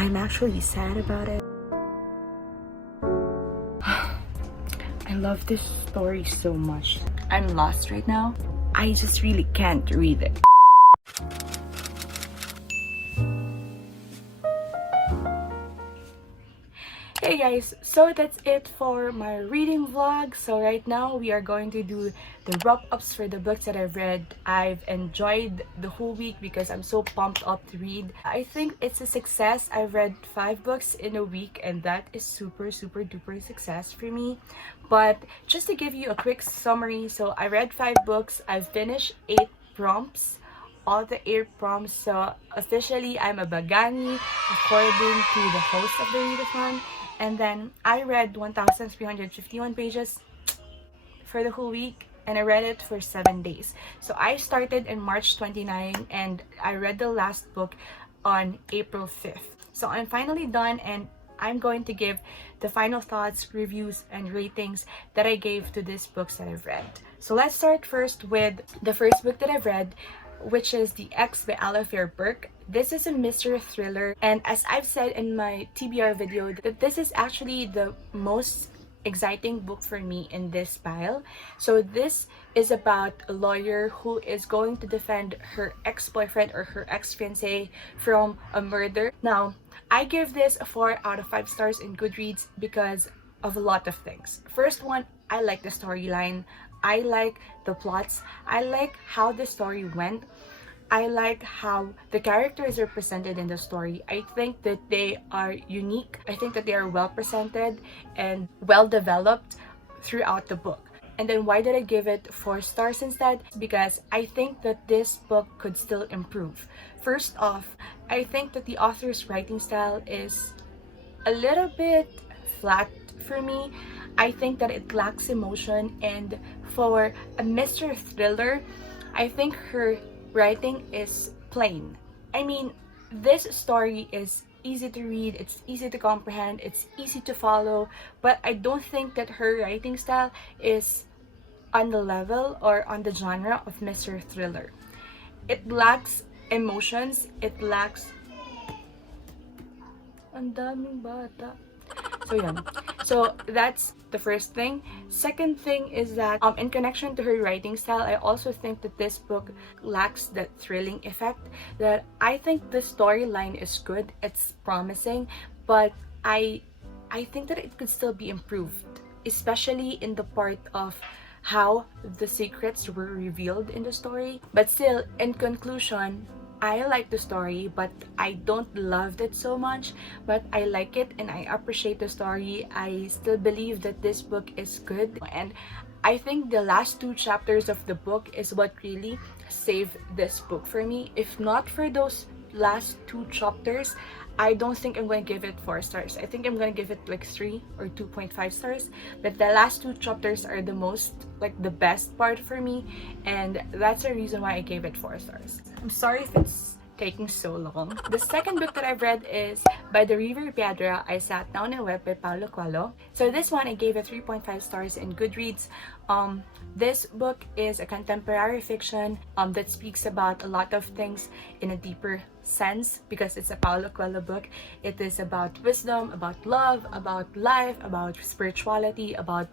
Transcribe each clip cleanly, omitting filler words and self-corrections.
I'm actually sad about it. I love this story so much. I'm lost right now. I just really can't read it. Hey guys, so that's it for my reading vlog. So right now we are going to do the wrap-ups for the books that I've read. I've enjoyed the whole week because I'm so pumped up to read. I think it's a success. I've read 5 books in a week and that is super duper success for me. But just to give you a quick summary, so I read 5 books. I've finished 8 prompts. All the 8 prompts, so officially I'm a Bagani according to the host of the readathon. And then I read 1,351 pages for the whole week and I read it for 7 days. So I started in March 29 and I read the last book on April 5th. So I'm finally done and I'm going to give the final thoughts, reviews, and ratings that I gave to these books that I've read. So let's start first with the first book that I've read, which is The X by Alafair Burke. This is a mystery thriller, and as I've said in my TBR video, that this is actually the most exciting book for me in this pile. So this is about a lawyer who is going to defend her ex-boyfriend or her ex-fiancé from a murder. Now, I give this a 4 out of 5 stars in Goodreads because of a lot of things. First one, I like the storyline. I like the plots. I like how the story went. I like how the characters are presented in the story. I think that they are unique. I think that they are well presented and well developed throughout the book. And then why did I give it 4 stars instead? Because I think that this book could still improve. First off, I think that the author's writing style is a little bit flat for me. I think that it lacks emotion, and for a mystery thriller, I think her writing is plain. I mean, this story is easy to read, it's easy to comprehend, it's easy to follow, but I don't think that her writing style is on the level or on the genre of mystery thriller. It lacks emotions, it lacks... Ang daming bata. So yeah, so that's the first thing. Second thing is that in connection to her writing style, I also think that this book lacks that thrilling effect. That I think the storyline is good, it's promising, but I think that it could still be improved, especially in the part of how the secrets were revealed in the story. But still, in conclusion, I like the story, but I don't love it so much, but I like it and I appreciate the story. I still believe that this book is good, and I think the last 2 chapters of the book is what really saved this book for me. If not for those last 2 chapters, I don't think I'm going to give it 4 stars. I think I'm going to give it like 3 or 2.5 stars. But the last 2 chapters are the most, like the best part for me. And that's the reason why I gave it 4 stars. I'm sorry if it's taking so long. The second book that I've read is By the River Piedra, I Sat Down and Wept by Paulo Coelho. So this one I gave it 3.5 stars in Goodreads. This book is a contemporary fiction that speaks about a lot of things in a deeper sense because it's a Paulo Coelho book. It is about wisdom, about love, about life, about spirituality, about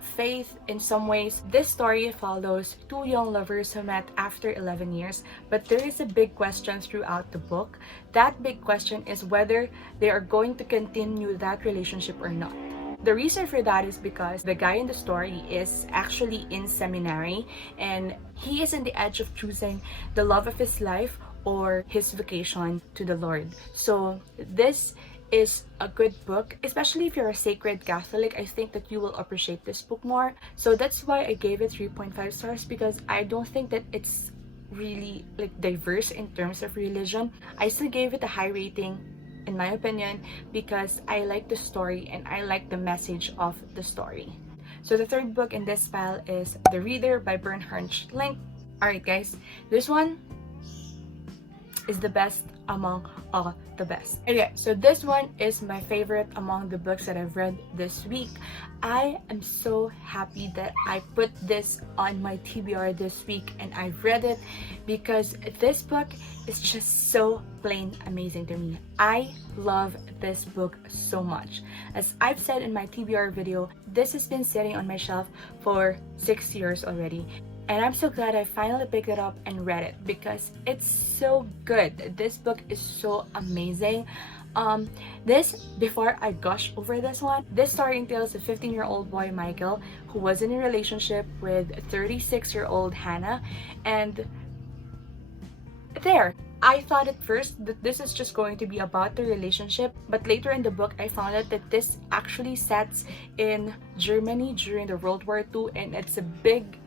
faith in some ways. This story follows 2 young lovers who met after 11 years, but there is a big question throughout the book. That big question is whether they are going to continue that relationship or not. The reason for that is because the guy in the story is actually in seminary and he is on the edge of choosing the love of his life or his vocation to the Lord. So this is a good book, especially if you're a sacred Catholic. I think that you will appreciate this book more. So that's why I gave it 3.5 stars, because I don't think that it's really like diverse in terms of religion. I still gave it a high rating in my opinion because I like the story and I like the message of the story. So the third book in this file is The Reader by Bernhard Link. Alright guys, this one is the best among all the best. Okay, so this one is my favorite among the books that I've read this week. I am so happy that I put this on my TBR this week and I read it because this book is just so plain amazing to me. I love this book so much. As I've said in my TBR video, this has been sitting on my shelf for 6 years already. And I'm so glad I finally picked it up and read it because it's so good. This book is so amazing. Before I gush over this one, this story entails a 15-year-old boy, Michael, who was in a relationship with 36-year-old Hannah. And there, I thought at first that this is just going to be about the relationship, but later in the book I found out that this actually sets in Germany during the World War II, and it's a big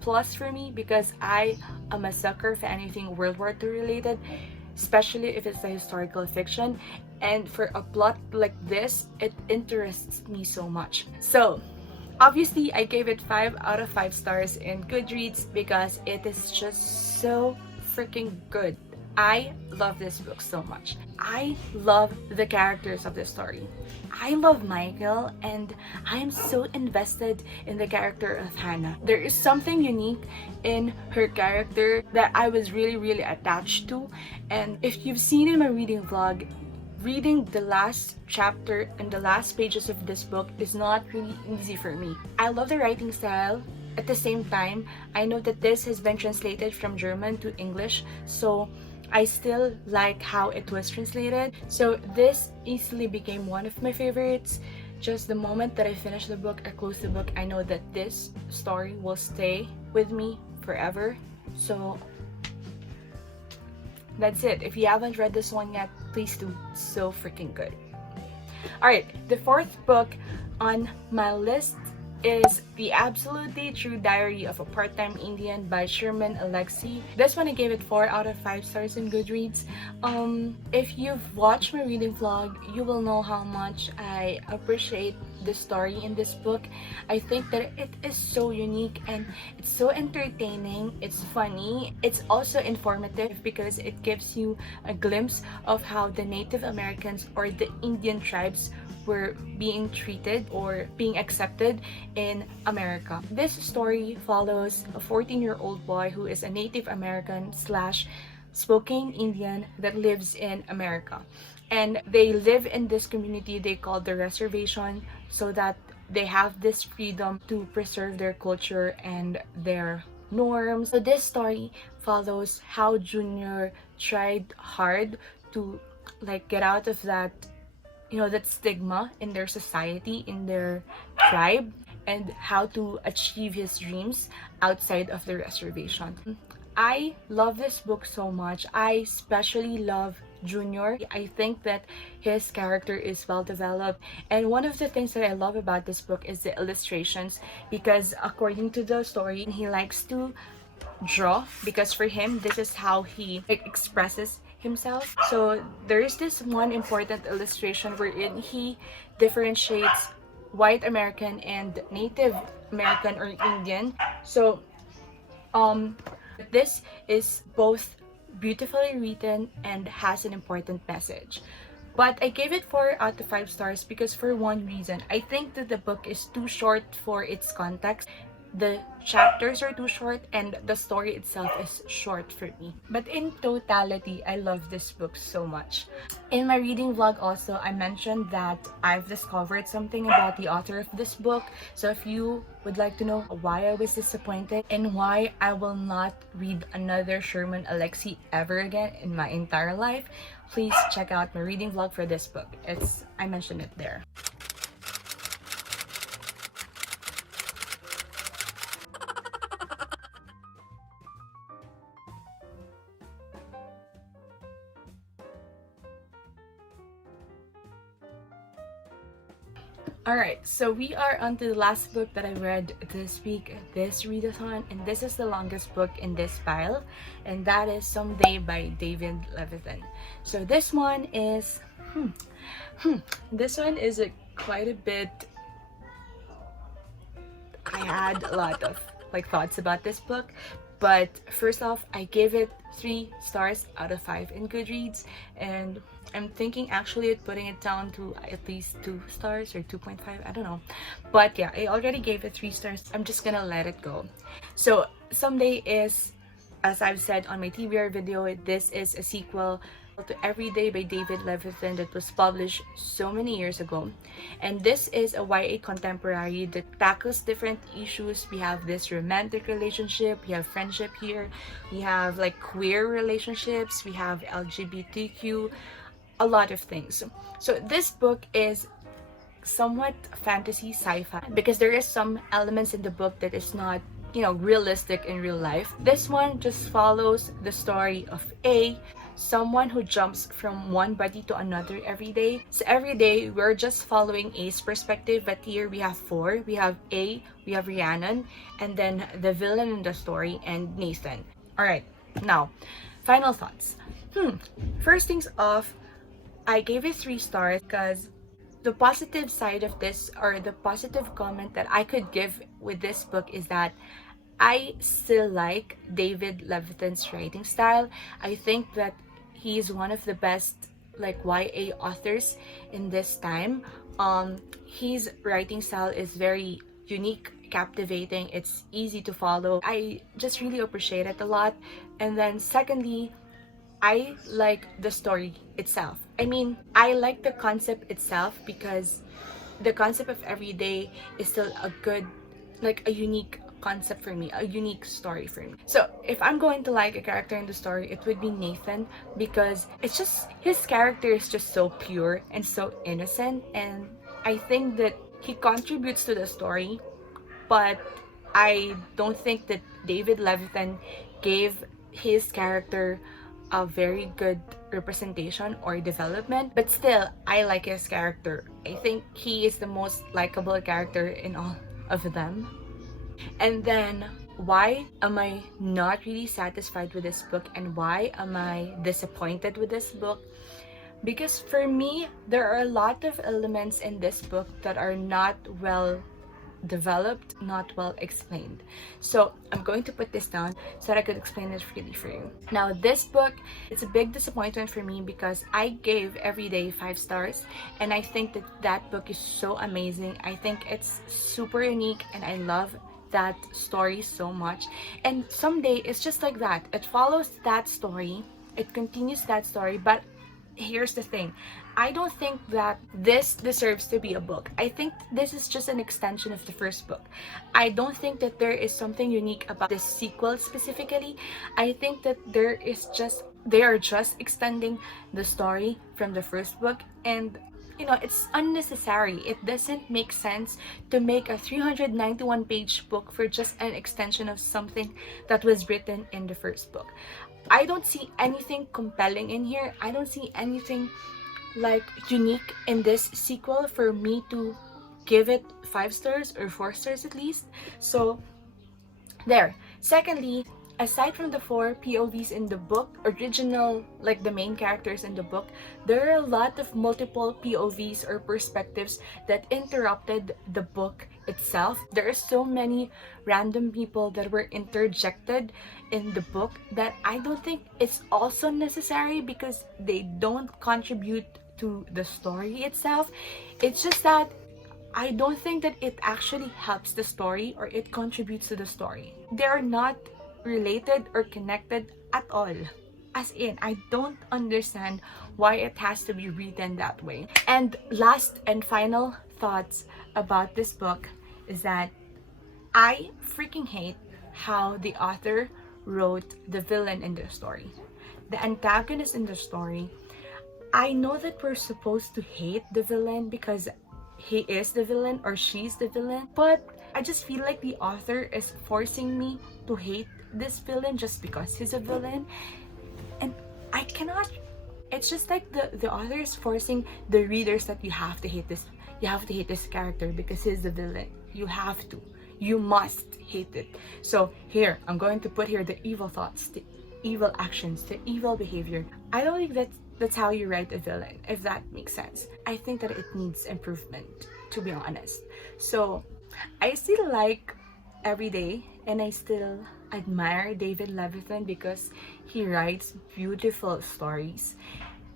plus for me because I am a sucker for anything World War II related, especially if it's a historical fiction. And for a plot like this, it interests me so much. So obviously I gave it 5 out of 5 stars in Goodreads because it is just so freaking good. I love this book so much. I love the characters of the story. I love Michael and I am so invested in the character of Hannah. There is something unique in her character that I was really attached to, and if you've seen in my reading vlog, reading the last chapter and the last pages of this book is not really easy for me. I love the writing style. At the same time, I know that this has been translated from German to English, so I still like how it was translated. So this easily became one of my favorites. Just the moment that I finish the book, I close the book, I know that this story will stay with me forever. So that's it. If you haven't read this one yet, please do. It's so freaking good. Alright, the 4th book on my list is The Absolutely True Diary of a Part-Time Indian by Sherman Alexie. This one I gave it 4 out of 5 stars in Goodreads. If you've watched my reading vlog, you will know how much I appreciate the story in this book. I think that it is so unique and it's so entertaining, it's funny, it's also informative because it gives you a glimpse of how the Native Americans or the Indian tribes were being treated or being accepted in America. This story follows a 14-year-old boy who is a Native American / Spokane Indian that lives in America. And they live in this community they call the reservation so that they have this freedom to preserve their culture and their norms. So this story follows how Junior tried hard to get out of that that stigma in their society, in their tribe, and how to achieve his dreams outside of the reservation. I love this book so much. I especially love Junior. I think that his character is well developed, and one of the things that I love about this book is the illustrations, because according to the story, he likes to draw because for him this is how he expresses himself. So there is this one important illustration wherein he differentiates white American and Native American or Indian. So this is both beautifully written and has an important message. But I gave it 4 out of 5 stars because for one reason. I think that the book is too short for its context. The chapters are too short and the story itself is short for me. But in totality, I love this book so much. In my reading vlog also, I mentioned that I've discovered something about the author of this book. So if you would like to know why I was disappointed and why I will not read another Sherman Alexie ever again in my entire life, please check out my reading vlog for this book. I mentioned it there. Alright, so we are on to the last book that I read this week, this readathon, and this is the longest book in this pile, and that is Someday by David Levithan. So this one is, quite a bit. I had a lot of thoughts about this book But first off, I gave it 3 stars out of 5 in Goodreads, and I'm thinking actually at putting it down to at least 2 stars or 2.5, I don't know. But yeah, I already gave it 3 stars. I'm just gonna let it go. So Someday is, as I've said on my TBR video, this is a sequel to Everyday by David Levithan that was published so many years ago. And this is a YA contemporary that tackles different issues. We have this romantic relationship, we have friendship here, we have like queer relationships, we have LGBTQ, a lot of things. So this book is somewhat fantasy sci-fi because there is some elements in the book that is not, you know, realistic in real life. This one just follows the story of someone who jumps from one body to another every day. So every day we're just following A's perspective, but here we have 4. We have A, we have Rhiannon, and then the villain in the story, and Nathan. Alright, now final thoughts. First things off, I gave it 3 stars because the positive side of this, or the positive comment that I could give with this book, is that I still like David Levithan's writing style. I think that he's one of the best like YA authors in this time. His writing style is very unique, captivating, it's easy to follow. I just really appreciate it a lot. And then secondly, I like the story itself. I mean, I like the concept itself because the concept of Everyday is still a good, like a unique concept for me, a unique story for me. So if I'm going to like a character in the story, it would be Nathan, because it's just, his character is just so pure and so innocent, and I think that he contributes to the story, but I don't think that David Levithan gave his character a very good representation or development. But still, I like his character. I think he is the most likable character in all of them. And then, why am I not really satisfied with this book, and why am I disappointed with this book? Because for me, there are a lot of elements in this book that are not well developed, not well explained. So I'm going to put this down so that I could explain it freely for you. Now this book, it's a big disappointment for me because I gave Everyday 5 stars, and I think that that book is so amazing. I think it's super unique, and I love that story so much. And Someday is just like that. It follows that story, it continues that story, but here's the thing, I don't think that this deserves to be a book. I think this is just an extension of the first book. I don't think that there is something unique about this sequel specifically. I think that they are just extending the story from the first book, and you know, it's unnecessary. It doesn't make sense to make a 391 page book for just an extension of something that was written in the first book. I don't see anything compelling in here. I don't see anything like unique in this sequel for me to give it 5 stars or 4 stars at least. So there. Secondly, aside from the 4 POVs in the book, original, like the main characters in the book, there are a lot of multiple POVs or perspectives that interrupted the book itself. There are so many random people that were interjected in the book that I don't think it's also necessary because they don't contribute to the story itself. It's just that I don't think that it actually helps the story or it contributes to the story. They are not related or connected at all. As in, I don't understand why it has to be written that way. And last and final thoughts about this book is that I freaking hate how the author wrote the villain in the story. The antagonist in the story, I know that we're supposed to hate the villain because he is the villain or she's the villain, but I just feel like the author is forcing me to hate this villain just because he's a villain, and I cannot. It's just like the author is forcing the readers that you have to hate this character because he's the villain. You must hate it. So here, I'm going to put here the evil thoughts, the evil actions, the evil behavior. I don't think that's how you write a villain, if that makes sense. I think that it needs improvement, to be honest. So I still like Everyday, and I still admire David Levithan because he writes beautiful stories,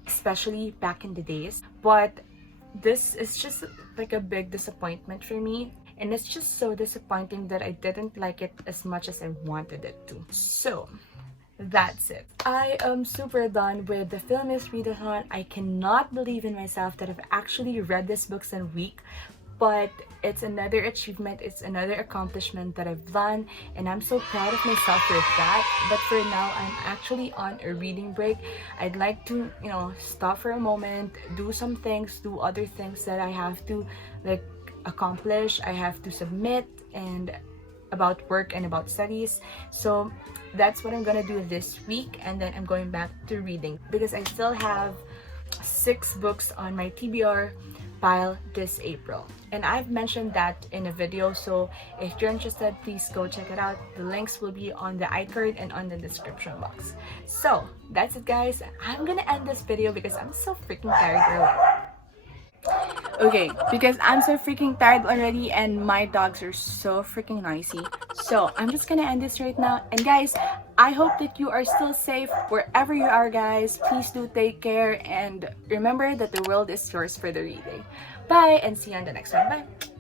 especially back in the days. But this is just like a big disappointment for me. And it's just so disappointing that I didn't like it as much as I wanted it to. So, that's it. I am super done with the Readathon. I cannot believe in myself that I've actually read these books in a week, but it's another achievement, it's another accomplishment that I've done, and I'm so proud of myself for that. But for now, I'm actually on a reading break. I'd like to, stop for a moment, do some things, do other things that I have to like accomplish, I have to submit, and about work and about studies. So that's what I'm gonna do this week, and then I'm going back to reading because I still have 6 books on my TBR pile this April. And I've mentioned that in a video, so if you're interested, please go check it out. The links will be on the iCard and on the description box. So that's it, guys. I'm gonna end this video because I'm so freaking tired early. Okay, because I'm so freaking tired already and my dogs are so freaking noisy. So I'm just gonna end this right now. And guys, I hope that you are still safe wherever you are, guys. Please do take care and remember that the world is yours for the reading. Bye and see you on the next one. Bye!